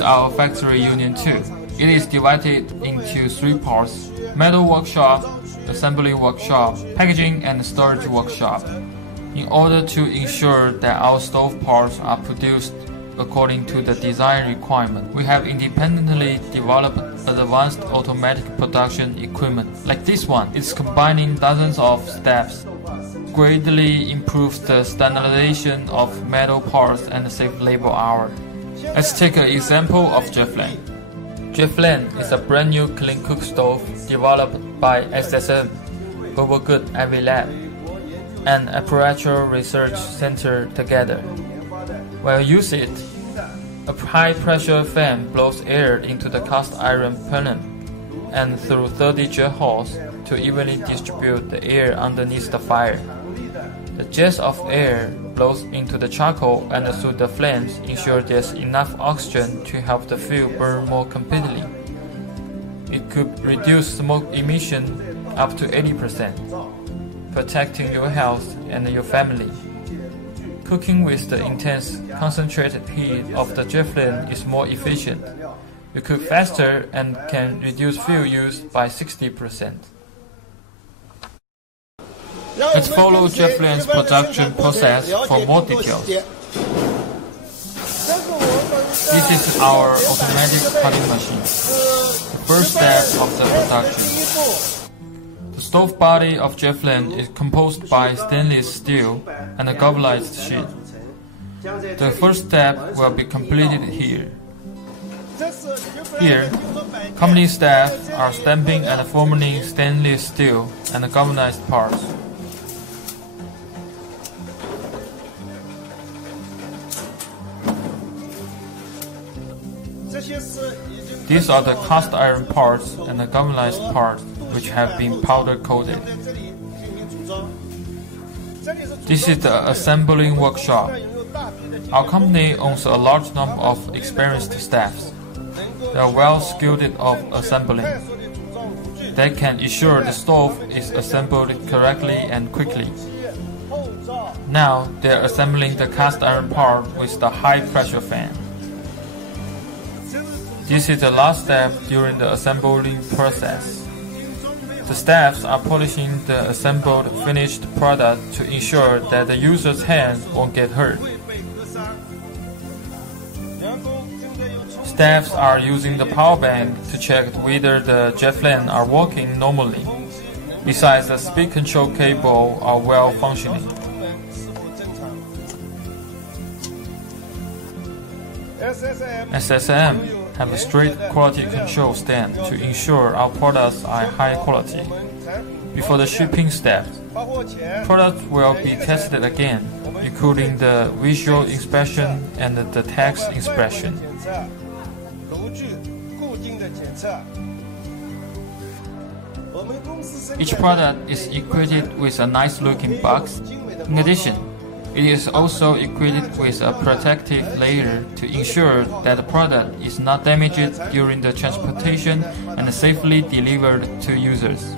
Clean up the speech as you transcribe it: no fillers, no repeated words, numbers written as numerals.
is our factory unit 2. It is divided into 3 parts: metal workshop, assembly workshop, packaging and storage workshop. In order to ensure that our stove parts are produced according to the design requirement, we have independently developed advanced automatic production equipment. Like this one, it's combining dozens of steps, greatly improves the standardization of metal parts and save labor hours. Let's take an example of Jeffland. Jeffland is a brand new clean cook stove developed by SSM, Global Good Ivy Lab, and Apparature Research Center together. When you use it, a high-pressure fan blows air into the cast iron pellet and through 30 jet holes to evenly distribute the air underneath the fire. The jets of air blows into the charcoal and through the flames ensure there's enough oxygen to help the fuel burn more completely. It could reduce smoke emission up to 80%, protecting your health and your family. Cooking with the intense, concentrated heat of the jet flame is more efficient. You cook faster and can reduce fuel use by 60%. Let's follow jet flame's production process for more details. This is our automatic cutting machine, the first step of the production. The stove body of jet flame is composed by stainless steel and a galvanized sheet. The first step will be completed here. Here, company staff are stamping and forming stainless steel and galvanized parts. These are the cast iron parts and the galvanized parts which have been powder coated. This is the assembling workshop. Our company owns a large number of experienced staffs. They are well skilled of assembling. They can ensure the stove is assembled correctly and quickly. Now they are assembling the cast iron part with the high pressure fan. This is the last step during the assembling process. The staffs are polishing the assembled finished product to ensure that the user's hands won't get hurt. Staffs are using the power bank to check whether the jet fan are working normally. Besides, the speed control cable are well functioning. SSM have a strict quality control stand to ensure our products are high quality. Before the shipping step, products will be tested again, including the visual inspection and the tax inspection. Each product is equipped with a nice-looking box. In addition, it is also equipped with a protective layer to ensure that the product is not damaged during the transportation and safely delivered to users.